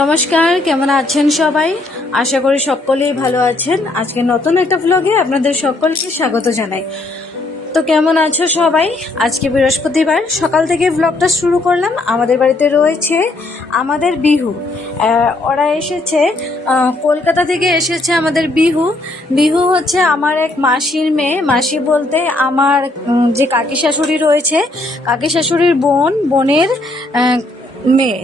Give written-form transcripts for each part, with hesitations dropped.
নমস্কার, কেমন আছেন সবাই? আশা করি সকলেই ভালো আছেন। আজকে নতুন একটা ব্লগে আপনাদের সকলকে স্বাগত জানাই। তো কেমন আছো সবাই? আজকে বৃহস্পতিবার সকাল থেকে ব্লগটা শুরু করলাম। আমাদের বাড়িতে রয়েছে আমাদের বিহু। ওরা এসেছে কলকাতা থেকে এসেছে আমাদের বিহু। বিহু হচ্ছে আমার এক মাসির মেয়ে। মাসি বলতে আমার যে কাকি শাশুড়ি রয়েছে, কাকি শাশুড়ির বোনের মেয়ে।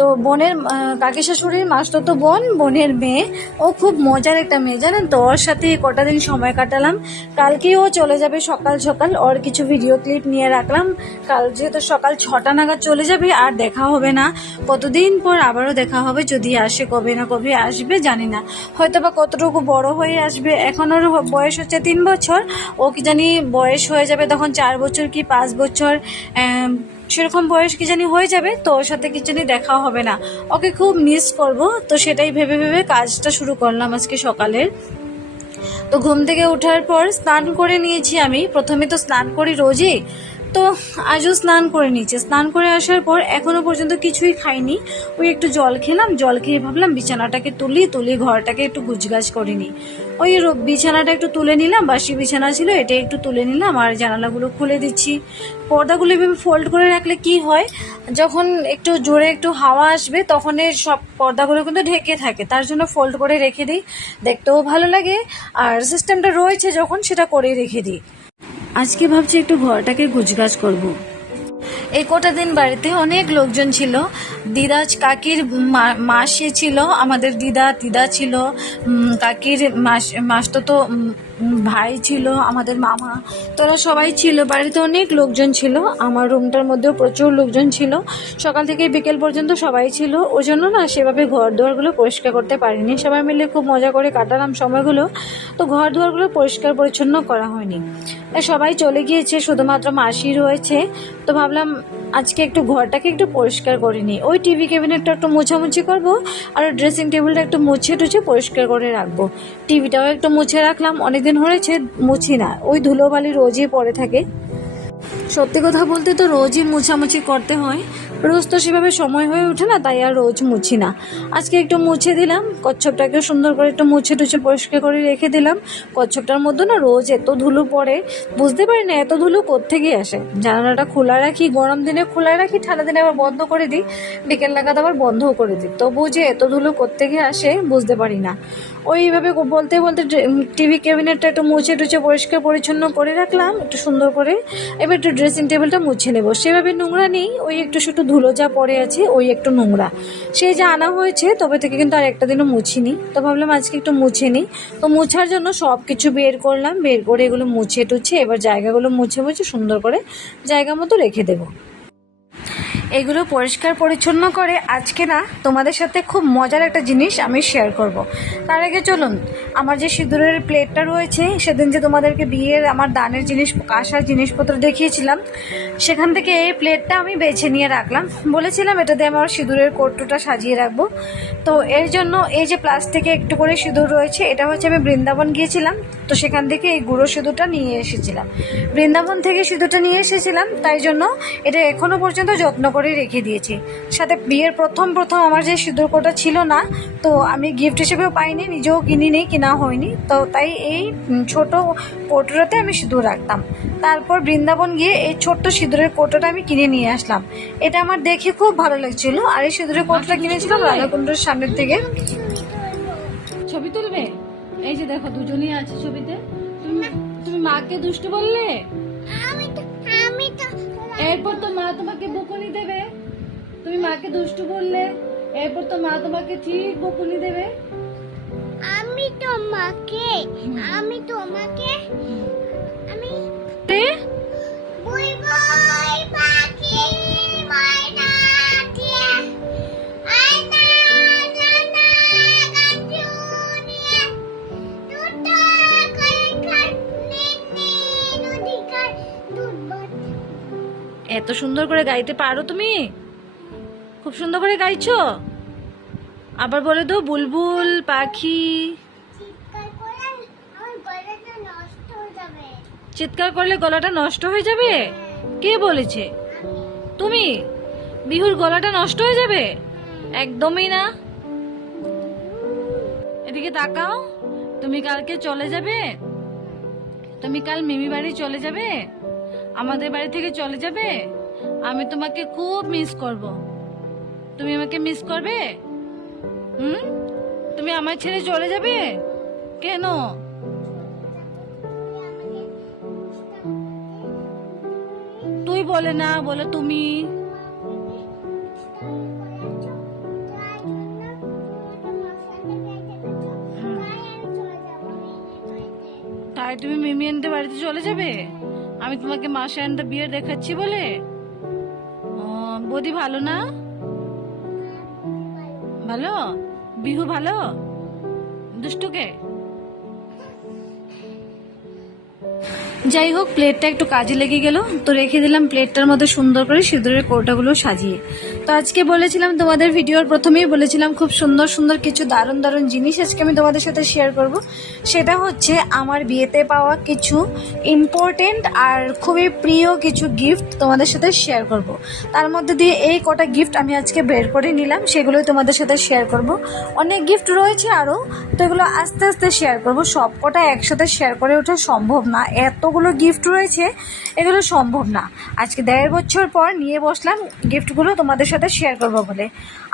তো বোনের কাকি শাশুড়ির মাসতো বোন, বোনের মেয়ে। ও খুব মজার একটা মেয়ে, জানেন তো। ওর সাথে কটা দিন সময় কাটালাম। কালকেই ও চলে যাবে সকাল সকাল। ওর কিছু ভিডিও ক্লিপ নিয়ে রাখলাম। কাল যেহেতু সকাল 6টা নাগাদ চলে যাবে, আর দেখা হবে না। কতদিন পর আবারও দেখা হবে, যদি আসে। কবে না কবে আসবে জানি না, হয়তো বা কতটুকু বড় হয়ে আসবে। এখন ওর বয়স হচ্ছে 3 বছর। ও কি জানি বয়স হয়ে যাবে তখন 4 বছর কি 5 বছর, সেরকম বয়স কি জানি হয়ে যাবে। তো ওর সাথে কি জানি দেখা হবে না। ওকে খুব মিস করব। তো সেটাই ভেবে ভেবে কাজটা শুরু করলাম আজকে সকালের। তো ঘুম থেকে ওঠার পর স্নান করে নিয়েছি আমি। প্রথমে তো স্নান করি রোজই, তো আজও স্নান করে নিয়েছি। স্নান করে আসার পর এখনো পর্যন্ত কিছুই খাইনি। ওই একটু জল খেলাম। জল খেয়ে ভাবলাম বিছানাটাকে তুলি ঘরটাকে একটু গুছগাছ করে নিই। ওই বিছানাটা একটু তুলে নিলাম, বাসি বিছানা ছিল, এটা একটু তুলে নিলাম। আর জানালাগুলো খুলে দিচ্ছি। পর্দাগুলো এভাবে ফোল্ড করে রাখলে কি হয়, যখন একটু জোরে একটু হাওয়া আসবে তখন সব পর্দাগুলো কিন্তু ঢেকে থাকে। তার জন্য ফোল্ড করে রেখে দিই, দেখতেও ভালো লাগে। আর সিস্টেমটা রয়েছে যখন, সেটা করেই রেখে দিই। আজকে ভাবছি একটু ঘরটাকে গুছগাছ করব। এই কটা দিন বাড়িতে অনেক লোকজন ছিল। দিদা কাকির মাসি ছিল, আমাদের দিদা ছিল, কাকির মাসতো ভাই ছিল, আমাদের মামা, তোরা সবাই ছিল। বাড়িতে অনেক লোকজন ছিল। আমার রুমটার মধ্যেও প্রচুর লোকজন ছিল। সকাল থেকে বিকেল পর্যন্ত সবাই ছিল। ওই জন্য না সেভাবে ঘর দুয়ারগুলো পরিষ্কার করতে পারিনি। সবাই মিলে খুব মজা করে কাটালাম সময়গুলো। তো ঘর দুয়ারগুলো পরিষ্কার পরিচ্ছন্ন করা হয়নি। সবাই চলে গিয়েছে, শুধুমাত্র মাসি রয়েছে। তো ভাবলাম আজকে একটু ঘরটাকে একটু পরিষ্কার করে নিই। ওই টিভি ক্যাবিনেটটা একটু মোছামুছি করবো, আর ড্রেসিং টেবিলটা একটু মুছে টুছে পরিষ্কার করে রাখবো। টিভিটাও একটু মুছে রাখলাম, অনেকদিন হয়েছে মুছি না। ওই ধুলোবালি রোজই পড়ে থাকে। সত্যি কথা বলতে তো রোজই মুছামুছি করতে হয়। রোজ তো সেভাবে সময় হয়ে ওঠে না, তাই আর রোজ মুছি না। আজকে একটু মুছে দিলাম। কচ্ছপটাকে সুন্দর করে একটু মুছে টুছে পরিষ্কার করে রেখে দিলাম। কচ্ছপটার মধ্যে না রোজ এত ধুলো পড়ে, বুঝতে পারি না এত ধুলো কোত্থেকে আসে। জানালাটা খোলা রাখি, গরম দিনে খোলা রাখি, ঠান্ডা দিনে আবার বন্ধ করে দিই, বিকেল নাগাদ আবার বন্ধও করে দিই। তবু যে এত ধুলো কোত্থেকে আসে বুঝতে পারি না। ওইভাবে বলতে বলতে টিভি ক্যাবিনেটটা একটু মুছে টুছে পরিষ্কার পরিচ্ছন্ন করে রাখলাম একটু সুন্দর করে। এবার একটু ড্রেসিং টেবিলটা মুছে নেব। সেভাবে নোংরা নেই, ওই একটু শুধু ধুলো যা পড়ে আছে ওই একটু নোংরা। সেই যা আনা হয়েছে তবে থেকে কিন্তু আর একটা দিনও মুছিনি। তো ভাবলাম আজকে একটু মুছে নিই। তো মুছার জন্য সব কিছু বের করলাম, বের করে এগুলো মুছে টুছে এবার জায়গাগুলো মুছে মুছে সুন্দর করে জায়গা মতো রেখে দেবো। এগুলো পরিষ্কার পরিচ্ছন্ন করে আজকে না তোমাদের সাথে খুব মজার একটা জিনিস আমি শেয়ার করব। তার আগে চলুন, আমার যে সিঁদুরের প্লেটটা রয়েছে, সেদিন যে তোমাদেরকে বিয়ের আমার দানের জিনিস, কাঁসার জিনিসপত্র দেখিয়েছিলাম, সেখান থেকে এই প্লেটটা আমি বেছে নিয়ে রাখলাম। বলেছিলাম এটা দিয়ে আমার সিঁদুরের কৌটোটা সাজিয়ে রাখবো। তো এর জন্য এই যে প্লাস্টিকে একটু করে সিঁদুর রয়েছে, এটা হচ্ছে আমি বৃন্দাবন গিয়েছিলাম, তো সেখান থেকে এই গুঁড়ো সিঁদুরটা নিয়ে এসেছিলাম। বৃন্দাবন থেকে সিঁদুরটা নিয়ে এসেছিলাম, তাই জন্য এটা এখনো পর্যন্ত যত্ন করে রেখে দিয়েছি। সাথে বিয়ের প্রথম আমার যে সিঁদুর কোটা ছিল না, তো আমি গিফট হিসেবেও পাইনি, নিজেও কিনিনি, কেনা হয়নি। তো তাই এই ছোট কৌটোটাতে আমি সিঁদুর রাখতাম। তারপর বৃন্দাবন গিয়ে এই ছোট্ট সিঁদুরের কৌটোটা আমি কিনে নিয়ে আসলাম। এটা আমার দেখে খুব ভালো লাগছিল। আর এই সিঁদুরের কৌটোটা কিনেছিলাম রাধাকুণ্ডের সামনের থেকে। ছবি তুলবে? এই যে দেখো দুজনেই আছে ছবিতে। তুমি মাকে দুষ্টু বললে, এরপর তো মা তোমাকে বকুনি দেবে। তুমি মাকে দুষ্টু বললে, এরপর তো মা তোমাকে ঠিক বকুনি দেবে। আমি তোমাকে এত সুন্দর করে গাইতে পারো তুমি? খুব সুন্দর করে গাইছো। আবার বলে দাও বুলবুল পাখি। চিৎকার করলে গলাটা নষ্ট হয়ে যাবে? কে বলেছে? তুমি? বিহুর গলাটা নষ্ট হয়ে যাবে? একদমই না। দিকে তাকাও। তুমি কালকে চলে যাবে? তুমি কাল মিমি বাড়ি চলে যাবে? আমাদের বাড়ি থেকে চলে যাবে? আমি তোমাকে খুব মিস করব। তুমি আমাকে মিস করবে? হুম, তুমি আমার ছেড়ে চলে যাবে কেন? তুই বলে না, বলে তুমি। তাই তুমি মিমি আনতে বাড়িতে চলে যাবে? আমি তোমাকে মাসে আনতে বিয়ে দেখাচ্ছি বলে? ও, বৌদি ভালো না? ভালো? বিহু ভালো? দুষ্টুকে? যাই হোক, প্লেটটা একটু কাজে লেগে গেল, তো রেখে দিলাম প্লেটটার মধ্যে সুন্দর করে সিঁদুরের কৌটাগুলো সাজিয়ে। তো আজকে বলেছিলাম, তোমাদের ভিডিওর প্রথমেই বলেছিলাম, খুব সুন্দর সুন্দর কিছু দারুণ দারুণ জিনিস আজকে আমি তোমাদের সাথে শেয়ার করব। সেটা হচ্ছে আমার বিয়েতে পাওয়া কিছু ইম্পর্টেন্ট আর খুবই প্রিয় কিছু গিফট তোমাদের সাথে শেয়ার করব। তার মধ্যে দিয়ে এই কটা গিফট আমি আজকে বের করে নিলাম, সেগুলোই তোমাদের সাথে শেয়ার করব। অনেক গিফট রয়েছে আরও, তো এগুলো আস্তে আস্তে শেয়ার করব। সব কটা একসাথে শেয়ার করে ওঠা সম্ভব না, এতগুলো গিফট রয়েছে, এগুলো সম্ভব না। আজকে 1.5 বছর পর নিয়ে বসলাম গিফটগুলো তোমাদের সাথে শেয়ার করব বলে।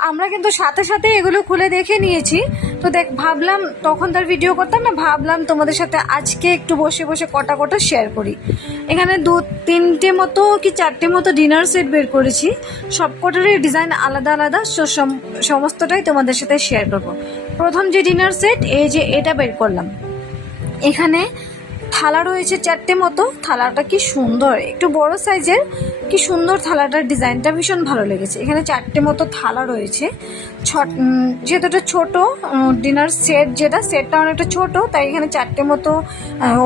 আমরা কিন্তু সাথে সাথে এগুলো খুলে দেখে নিয়েছি, তো ভাবলাম তখন তার ভিডিও করতাম না, ভাবলাম তোমাদের সাথে আজকে একটু বসে বসে কটা কটা শেয়ার করি। এখানে 2-3টে মতো কি 4টে মতো ডিনার সেট বের করেছি, সব কটারই ডিজাইন আলাদা আলাদা, সমস্তটাই তোমাদের সাথে শেয়ার করব। প্রথম যে ডিনার সেট, এই যে এটা বের করলাম। এখানে থালা রয়েছে 4টে মতো। থালাটা কি সুন্দর, একটু বড় সাইজের, কি সুন্দর থালাটার ডিজাইনটা ভীষণ ভালো লেগেছে। এখানে 4টে মতো থালা রয়েছে। যেহেতু এটা ছোটো ডিনার সেট, যেটা সেটটা অনেকটা ছোট, তাই এখানে 4টে মতো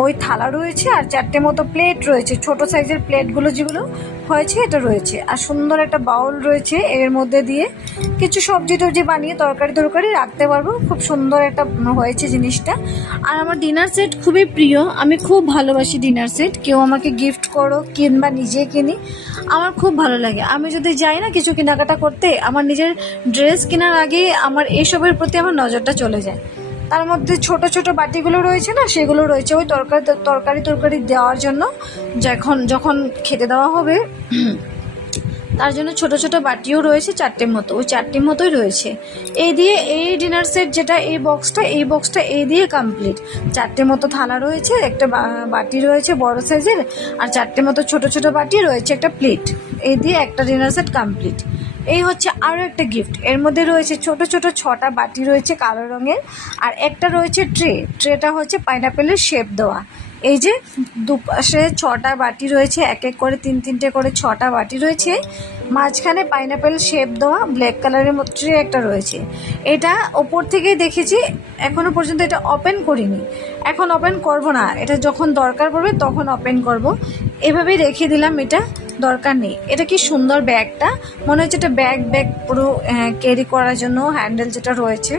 ওই থালা রয়েছে, আর 4টে মতো প্লেট রয়েছে, ছোট সাইজের প্লেটগুলো যেগুলো হয়েছে এটা রয়েছে। আর সুন্দর একটা বাউল রয়েছে, এর মধ্যে দিয়ে কিছু সবজি টবজি বানিয়ে তরকারি রাখতে পারবো। খুব সুন্দর একটা হয়েছে জিনিসটা। আর আমার ডিনার সেট খুবই প্রিয়, আমি খুব ভালোবাসি ডিনার সেট। কেউ আমাকে গিফট করো কিংবা নিজে কিনি, আমার খুব ভালো লাগে। আমি যদি যাই না কিছু কেনাকাটা করতে, আমার নিজের ড্রেস কেনার আগে আমার এইসবের প্রতি আমার নজরটা চলে যায়। তার মধ্যে ছোট ছোট বাটিগুলো রয়েছে না, সেগুলো রয়েছে ওই তরকারি দেওয়ার জন্য, যখন খেতে দেওয়া হবে তার জন্য ছোট ছোট বাটিও রয়েছে 4টে মতো, ওই 4টে মতোই রয়েছে। এই দিয়ে এই ডিনার সেট যেটা, এই বক্সটা এই দিয়ে কমপ্লিট। 4টে মতো থালা রয়েছে, একটা বাটি রয়েছে বড় সাইজের, আর 4টে মতো ছোট ছোট বাটি রয়েছে, একটা প্লেট। এই দিয়ে একটা ডিনার সেট কমপ্লিট। এই হচ্ছে আরও একটা গিফট। এর মধ্যে রয়েছে ছোট ছোট 6টা বাটি রয়েছে কালো রঙের, আর একটা রয়েছে ট্রেটা হচ্ছে পাইনাপেলের শেপ দেওয়া। এই যে দুপাশে 6টা বাটি রয়েছে, এক এক করে 3-3টে করে 6টা বাটি রয়েছে, মাঝখানে পাইনাপেল শেপ দেওয়া ব্ল্যাক কালারের ট্রে একটা রয়েছে। এটা ওপর থেকেই দেখেছি, এখনো পর্যন্ত এটা ওপেন করিনি, এখন ওপেন করব না, এটা যখন দরকার পড়বে তখন ওপেন করব। এভাবেই রেখে দিলাম, এটা দরকার নেই। এটা কি সুন্দর ব্যাগটা, মনে হচ্ছে এটা ব্যাগ পুরো ক্যারি করার জন্য হ্যান্ডেল যেটা রয়েছে।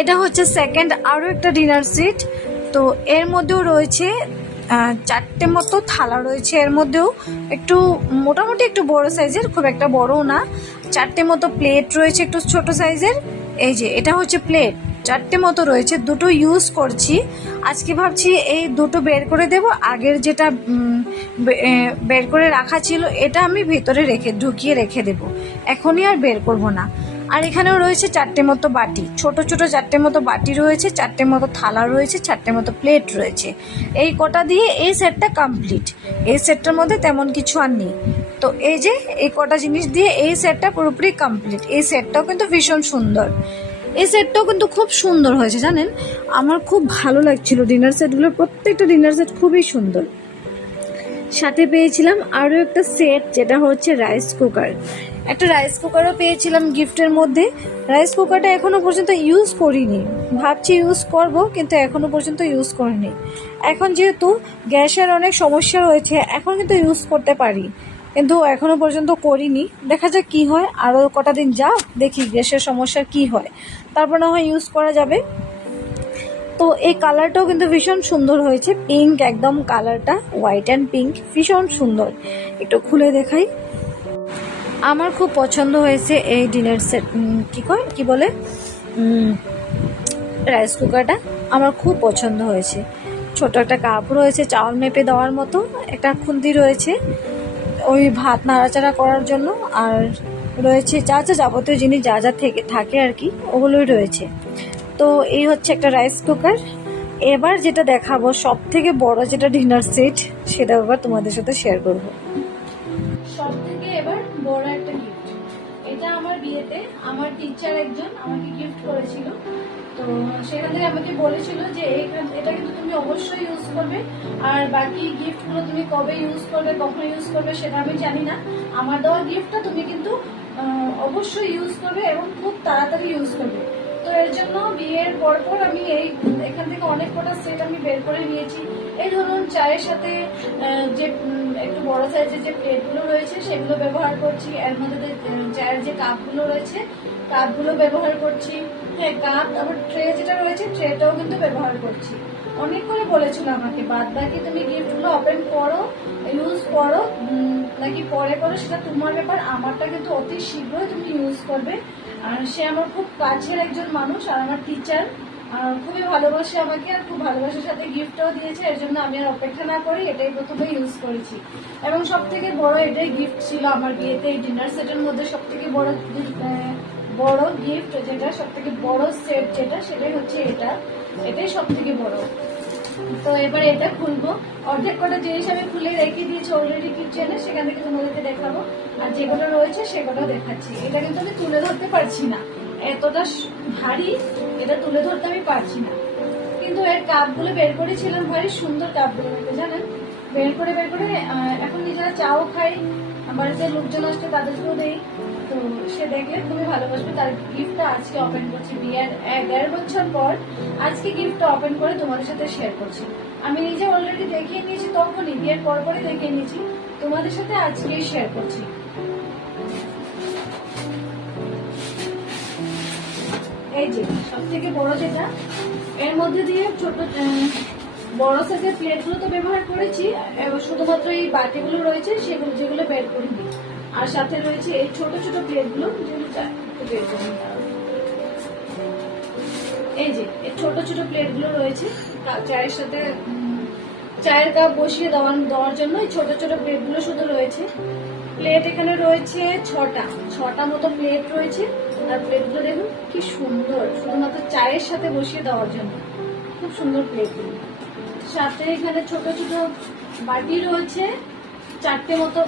এটা হচ্ছে সেকেন্ড আরও একটা ডিনার সেট। তো এর মধ্যেও রয়েছে 4টে মতো থালা রয়েছে, এর মধ্যেও একটু মোটামুটি একটু বড় সাইজের, খুব একটা বড়ও না। 4টে মতো প্লেট রয়েছে একটু ছোট সাইজের। এই যে এটা হচ্ছে প্লেট, 4টে মতো রয়েছে, দুটো ইউজ করছি। আজকে ভাবছি এই দুটো বের করে দেব, আগের যেটা বের করে রাখা ছিল এটা আমি ভেতরে ঢুকিয়ে রেখে দেব, এখনই আর বের করব না। আর এখানেও রয়েছে 4টে মতো বাটি, ছোট ছোট 4টে মতো বাটি রয়েছে, 4টে মতো থালা রয়েছে, 4টে মতো প্লেট রয়েছে। এই কটা দিয়ে এই সেটটা কমপ্লিট। এই সেটটার মধ্যে তেমন কিছু আর নেই। তো এই যে এই কটা জিনিস দিয়ে এই সেটটা পুরোপুরি কমপ্লিট। এই সেটটাও কিন্তু ভীষণ সুন্দর, এই সেটটাও কিন্তু খুব সুন্দর হয়েছে জানেন, আমার খুব ভালো লাগছিল ডিনার সেটগুলো, প্রত্যেকটা ডিনার সেট খুবই সুন্দর। সাথে পেয়েছিলাম আরও একটা সেট, যেটা হচ্ছে রাইস কুকার। একটা রাইস কুকারও পেয়েছিলাম গিফটের মধ্যে। রাইস কুকারটা এখনও পর্যন্ত ইউজ করিনি, ভাবছি ইউজ করব, কিন্তু এখনও পর্যন্ত ইউজ করিনি। এখন যেহেতু গ্যাসের অনেক সমস্যা রয়েছে, এখন কিন্তু ইউজ করতে পারি, কিন্তু এখনও পর্যন্ত করিনি। দেখা যাক কী হয়, আরও কটা দিন যাক, দেখি গ্যাসের সমস্যা কি হয়, তারপর না হয় ইউজ করা যাবে। তো এই কালারটাও কিন্তু ভীষণ সুন্দর হয়েছে, পিঙ্ক একদম কালারটা, হোয়াইট অ্যান্ড পিঙ্ক, ভীষণ সুন্দর। একটু খুলে দেখাই, আমার খুব পছন্দ হয়েছে এই ডিনার সেট, কি বলে রাইস কুকারটা আমার খুব পছন্দ হয়েছে। ছোট একটা কাপ রয়েছে চাউল মেপে দেওয়ার মতো, একটা খুন্তি রয়েছে ওই ভাত নাড়াচাড়া করার জন্য, আর রয়েছে যা যা যাবতীয় জিনিস যা যা থেকে থাকে আর কি, ওগুলোই রয়েছে। তো এই হচ্ছে একটা রাইস কুকার। এবার যেটা দেখাবো সব থেকে বড় যেটা ডিনার সেট, সেটা এবার তোমাদের সাথে শেয়ার করব। সব থেকে এবার বড় একটা গিফট, এটা আমার বিয়েতে আমার টিচার একজন আমাকে গিফট করেছিল। তো সেখান থেকে আমাকে বলেছিল যে এটা কিন্তু তুমি অবশ্যই ইউজ করবে, আর বাকি গিফটগুলো তুমি কবে ইউজ করবে কখন ইউজ করবে সেটা আমি জানি না, আমার দেওয়া গিফটটা তুমি কিন্তু অবশ্যই ইউজ করবে এবং খুব তাড়াতাড়ি ইউজ করবে। তো এর জন্য বিয়ের পর আমি এখান থেকে অনেক কটা সেট আমি বের করে নিয়েছি। এই ধরুন চায়ের সাথে যে একটু বড় সাইজের যে প্লেটগুলো রয়েছে সেগুলো ব্যবহার করছি, এর মধ্যে চায়ের যে কাপগুলো রয়েছে কাপগুলো ব্যবহার করছি, হ্যাঁ কাপ, আবার ট্রে যেটা রয়েছে ট্রেটাও কিন্তু ব্যবহার করছি। অনেক করে বলেছিল আমাকে বাদ বাকি তুমি গিফটগুলো ওপেন করো, ইউজ করো নাকি পরে করো সেটা তোমার ব্যাপার, আমারটা কিন্তু অতি শীঘ্রই তুমি ইউজ করবে। আর সে আমার খুব কাছের একজন মানুষ আর আমার টিচার, খুবই ভালোবাসে আমাকে আর খুব ভালোবাসার সাথে গিফটও দিয়েছে। এর জন্য আমি আর অপেক্ষা না করি এটাই প্রথমে ইউজ করেছি। এবং সব থেকে বড় এটাই গিফট ছিল আমার বিয়েতে, এই ডিনার সেটের মধ্যে সব থেকে বড় গিফট যেটা, সব থেকে বড় সেট যেটা, সেটাই হচ্ছে এটাই সব থেকে বড়। তো এবার এটা খুলবো, অর্ধেক কটা জিনিস আমি খুলে রেখে দিয়েছি অলরেডি কিচেনে, সেখান থেকে তোমাদেরকে দেখাবো, আর যেগুলো রয়েছে সেগুলো দেখাচ্ছি। এটা কিন্তু আমি তুলে ধরতে পারছি না, এতটা ভারী, এটা তুলে ধরতে আমি পারছি না। কিন্তু এর কাপগুলো বের করেছিলাম, ভারী সুন্দর কাপগুলো জানেন, বের করে এখন নিজেরা চাও খাই, বাড়িতে লোকজন আসছে তাদেরকেও দেই। তো সে দেখলে খুবই ভালোবাসবে। তার গিফটটা আজকে ওপেন করছি, বিয়ের 1.5 বছর পর আজকে গিফটটা ওপেন করে তোমাদের সাথে শেয়ার করছি। আমি নিজে অলরেডি দেখিয়ে নিয়েছি, তখনই বিয়ের পরই দেখিয়ে নিয়েছি, তোমাদের সাথে আজকেই শেয়ার করছি। এই যে সব থেকে বড় যেটা, এর মধ্যে দিয়ে ছোট বড় সাইজের প্লেটগুলো তো ব্যবহার করেছি, শুধুমাত্র এই বাটিগুলো রয়েছে সেগুলো যেগুলো বের করে দিই, আর সাথে রয়েছে এই ছোট ছোট প্লেটগুলো যেগুলো বের করে নিই। এই যে এই ছোট ছোট প্লেটগুলো রয়েছে চায়ের সাথে, চায়ের কাপ বসিয়ে দেওয়ার জন্য এই ছোট ছোট প্লেটগুলো শুধু রয়েছে। প্লেট এখানে রয়েছে ছটা মতো প্লেট রয়েছে, আর প্লেটগুলো দেখুন কি সুন্দর, শুধুমাত্র চায়ের সাথে বসিয়ে দেওয়ার জন্য খুব সুন্দর প্লেটগুলো। সাথে এখানে ছোট ছোট বাটি রয়েছে, চারটে মতো,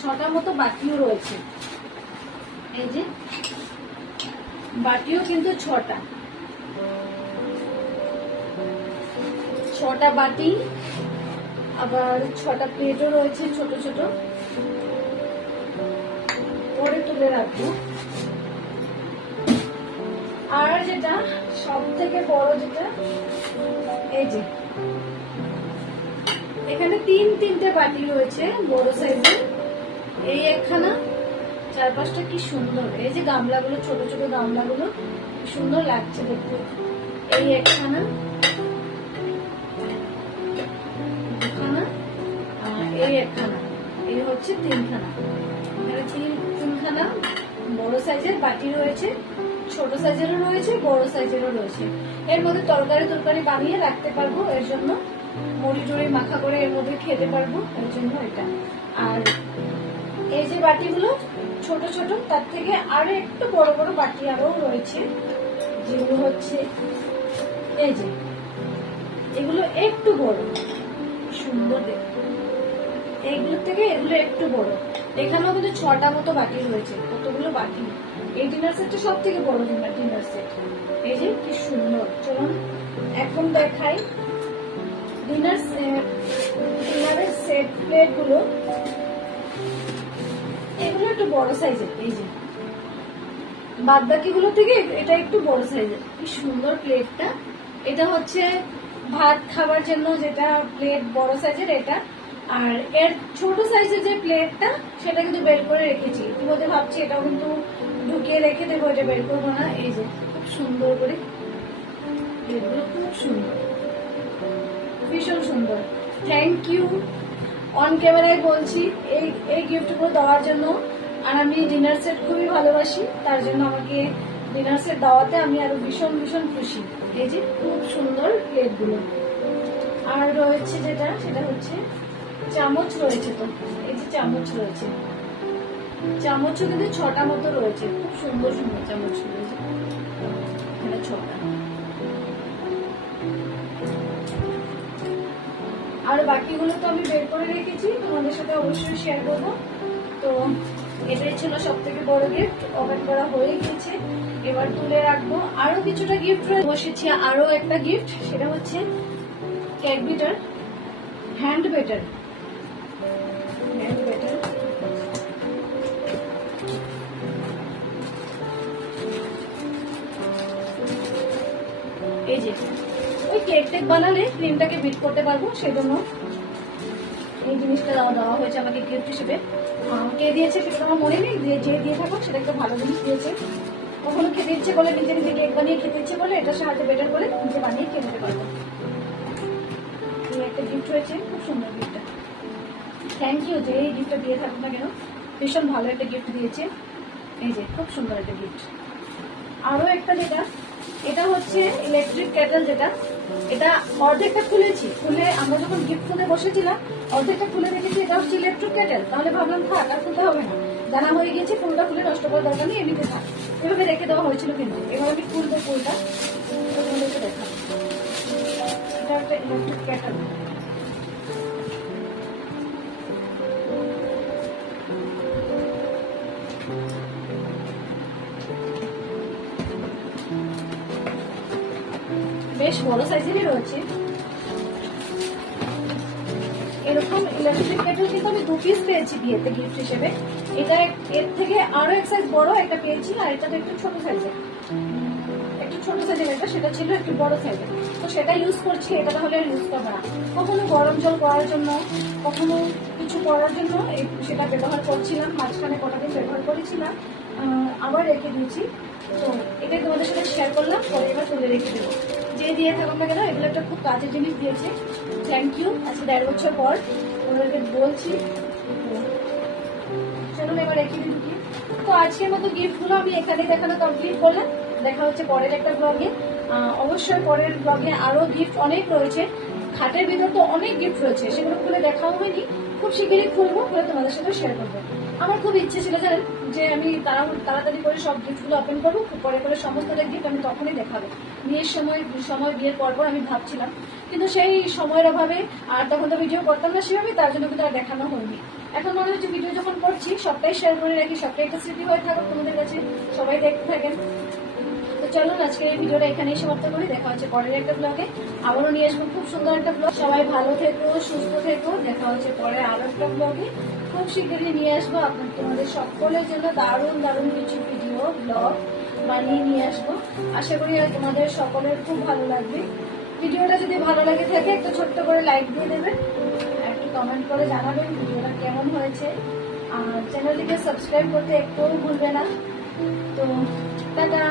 ছটা মতো বাটিও রয়েছে। এই যে বাটিও কিন্তু ছটা বাটি, আবার 6টা প্লেটও রয়েছে ছোট ছোট, পরে তুলে রাখবো। আর যেটা সব থেকে বড় যেটা, এই যে এখানে তিনটে বাটি রয়েছে বড় সাইজের, এই একখানা, 4-5টা, কি সুন্দর। এই যে গামলাগুলো, ছোট ছোট গামলাগুলো সুন্দর লাগছে দেখতে। এই একখানা, এই একখানা, এই হচ্ছে 3খানা। এখানে তিনখানা বড় সাইজের বাটি রয়েছে, ছোট সাইজেরও রয়েছে, বড় সাইজেরও রয়েছে। এর মধ্যে তরকারি বানিয়ে রাখতে পারবো, এর জন্য মুড়ি টুড়ি মাখা করে এর মধ্যে খেতে পারবো, এর জন্য এটা। আর এই যে বাটিগুলো ছোট ছোট, তার থেকে আরো একটু বড় বড় বাটি আরো রয়েছে, যেগুলো হচ্ছে এই যে এগুলো একটু বড়, সুন্দর দেখতে। এইগুলোর থেকে এগুলো একটু বড়। এখানেও কিন্তু 6টা মতো বাটি রয়েছে, কতগুলো বাটি। এই ডিনার সেটটা সব থেকে বড় ডিনার সেট। এই যে কি সুন্দর। চলুন এখন দেখাই ডিনারের সেট প্লেট গুলো। এগুলো একটু বড় সাইজের, এই যে বাদ বাকি গুলো থেকে এটা একটু বড় সাইজের। কি সুন্দর প্লেটটা। এটা হচ্ছে ভাত খাবার জন্য যেটা প্লেট বড় সাইজের এটা, আর এর ছোট সাইজের যে প্লেটটা সেটা কিন্তু বের করে রেখেছি। ইতিমধ্যে ভাবছি এটাও কিন্তু ঢুকিয়ে রেখে দেবো, এটা বের করবো না। এই যে খুব সুন্দর করে, এগুলো খুব সুন্দর, ভীষণ সুন্দর। থ্যাংক ইউ অন ক্যামেরায় বলছি এই গিফটগুলো দেওয়ার জন্য। আর আমি ডিনার সেট খুবই ভালোবাসি, তার জন্য আমাকে ডিনার সেট দেওয়াতে আমি আরো ভীষণ ভীষণ খুশি। এই যে খুব সুন্দর প্লেটগুলো। আর রয়েছে যেটা, সেটা হচ্ছে চামচ রয়েছে। তো এই যে চামচ রয়েছে, চামচও কিন্তু 6টা মতো রয়েছে, খুব সুন্দর সুন্দর চামচ রয়েছে, এখানে 6টা। আর বাকিগুলো তো আমি বের করে রেখেছি, তোমাদের সাথে অবশ্যই শেয়ার করবো। তো এটাই ছিল সব থেকে বড় গিফট, ওপেন করা হয়ে গেছে, এবার তুলে রাখবো। আরো কিছুটা গিফট বসেছি, আরো একটা গিফট, সেটা হচ্ছে কেক বিটার, হ্যান্ড বেটার। এই যে ওই কেক টেক বানালে ক্রিমটাকে বিট করতে পারবো, সেজন্য এই জিনিসটা দেওয়া হয়েছে আমাকে গিফট হিসেবে। কে দিয়েছে সেটা আমার মনে নেই, যে দিয়ে থাকো সেটা একটা ভালো জিনিস দিয়েছে। কখনো খেতে ইচ্ছে করলে, নিজে নিজে কেক বানিয়ে খেতে ইচ্ছে করলে এটার সাহায্যে বেটার করে নিজে বানিয়ে খেয়ে নিতে পারবো। এই একটা গিফট হয়েছে, খুব সুন্দর গিফটটা। থ্যাংক ইউ যে এই গিফটটা দিয়ে থাকুক না কেন, ভীষণ ভালো একটা গিফট দিয়েছে। এই যে খুব সুন্দর একটা গিফট। আরো একটা যেটা, এটা হচ্ছে ইলেকট্রিক কেটল, যেটা এটা অর্ধেকটা খুলেছি, খুলে আমরা যখন গিফট খুলে বসেছিলাম অর্ধেকটা খুলে রেখেছি। এটা হচ্ছে ইলেকট্রিক কেটল, তাহলে ভাবলাম থাক আর খুলতে হবে না, জানা হয়ে গিয়েছে, ফুলটা খুলে নষ্ট করার দরকার নেই, এমনিতে থাক, এভাবে রেখে দেওয়া হয়েছিল। কিন্তু এবার আমি খুলবো ফুলটা, তোমাদেরকে দেখাবো। এটা একটা ইলেকট্রিক কেটল, বেশ বড় সাইজেরই রয়েছে। এরকম ইলেকট্রিক কেটল কিন্তু আমি 2 পিস পেয়েছি বিয়েতে গিফট হিসেবে। এটা এর থেকে আরো এক সাইজ বড় একটা পেয়েছি, আর এটা তো একটু ছোট সাইজের, একটু ছোট সাইজের এটা, সেটা ছিল একটু বড় সাইজের। তো সেটা ইউজ করছি, এটা তাহলে আর ইউজ করবো না। কখনো গরম জল করার জন্য, কখনো কিছু করার জন্য সেটা ব্যবহার করছিলাম, মাঝখানে কটা দিন ব্যবহার করেছিলাম, আবার রেখে দিয়েছি। তো এটাই তোমাদের সাথে শেয়ার করলাম, পরে এবার তুলে রেখে দেবো। যে দিয়ে থাকুন না কেন, এগুলো একটা খুব কাজের জিনিস দিয়েছে। Thank you. আজকে 1.5 বছর পর ওদেরকে বলছি। চলুন এবার রেখে দিই। তো আজকের মতো গিফটগুলো আমি এখানে দেখানো কমপ্লিট করলাম। দেখা হচ্ছে পরের একটা ব্লগে। অবশ্যই পরের ব্লগে আরো গিফট অনেক রয়েছে, খাটের ভিতর তো অনেক গিফট রয়েছে, সেগুলো খুলে দেখাও হয়নি, খুব শিগগিরই খুলবো, খুলে তোমাদের সাথে শেয়ার করবো। আমার খুব ইচ্ছে ছিল জানেন যে আমি তাড়াতাড়ি করে সব গিফটগুলো ওপেন করবো, খুব পরে করে সমস্তটা গিফট আমি তখনই দেখাবো। বিয়ের সময় বিয়ের পর আমি ভাবছিলাম, কিন্তু সেই সময়ের অভাবে আর তখন তো ভিডিও করতাম না সেভাবে, তার জন্য কিন্তু আর দেখানো হয়নি। এখন মনে হচ্ছে ভিডিও যখন করছি সবটাই শেয়ার করে রাখি, সবটাই একটা স্মৃতি হয়ে থাকুক তোমাদের কাছে, সবাই দেখতে থাকেন। তো চলুন আজকে এই ভিডিওটা এখানেই সমাপ্ত করি, দেখা হচ্ছে পরের একটা ব্লগে, আবারও নিয়ে আসবো খুব সুন্দর একটা ব্লগ। সবাই ভালো থেকো, সুস্থ থেকো, দেখা হচ্ছে পরে আরো একটা ব্লগে, খুব শীঘ্রই নিয়ে আসবো তোমাদের সকলের জন্য দারুণ দারুণ কিছু ভিডিও ব্লগ বানিয়ে নিয়ে আসবো। আশা করি তোমাদের সকলের খুব ভালো লাগবে। ভিডিওটা যদি ভালো লাগে থাকে একটু ছোট্ট করে লাইক দিয়ে দেবেন, একটু কমেন্ট করে জানাবেন ভিডিওটা কেমন হয়েছে, আর চ্যানেলটিকে সাবস্ক্রাইব করতে একটুও ভুলবে না। তো টাটা।